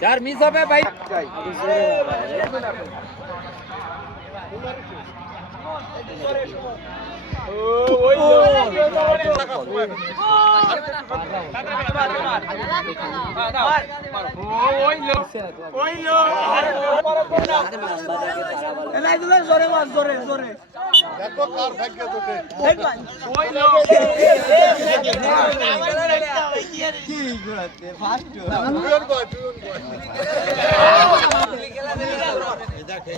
चार मिस হবে ভাই দেখো কার ভাগ্য তোটে কি ঘোরাতে ফাস্ট টুয়ন বয় দেখে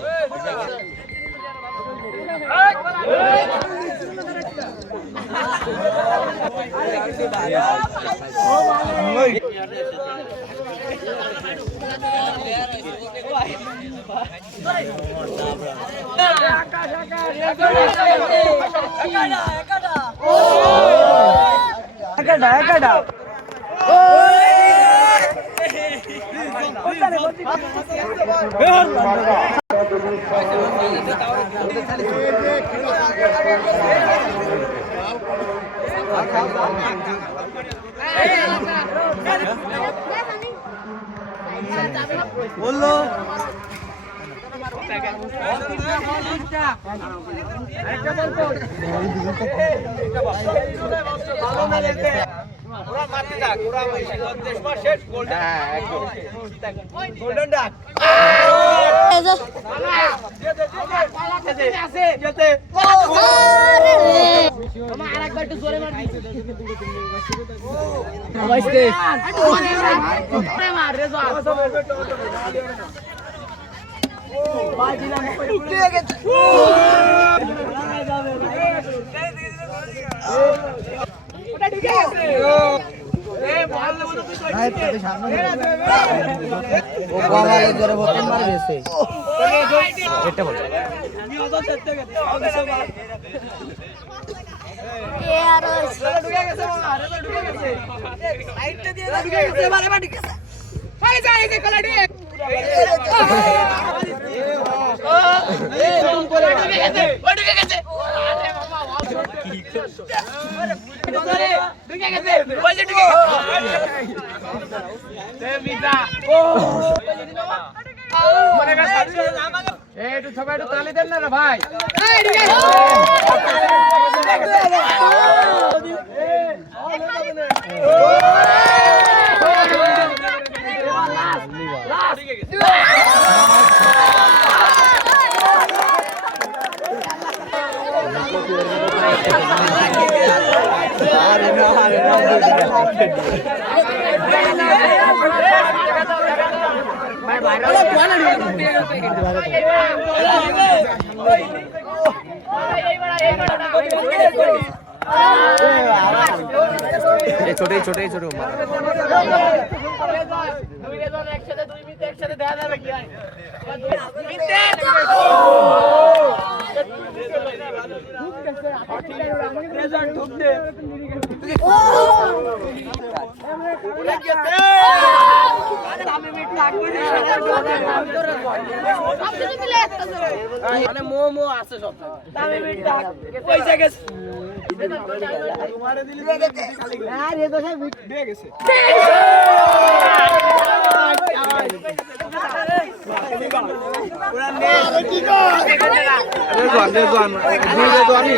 বললো গোল্ডেন ডাক আরেকবার একটু জোরে মার সবাই একটু তালি দেন না ভাই छोटे छोटे छोटे মানে মোমো আছে সব দামে মিট ডাক পয়সা গেছে তোমারে দিলি আরে এ তো সব মিট দিয়ে গেছে পুরা নে কি কর দে জন আমি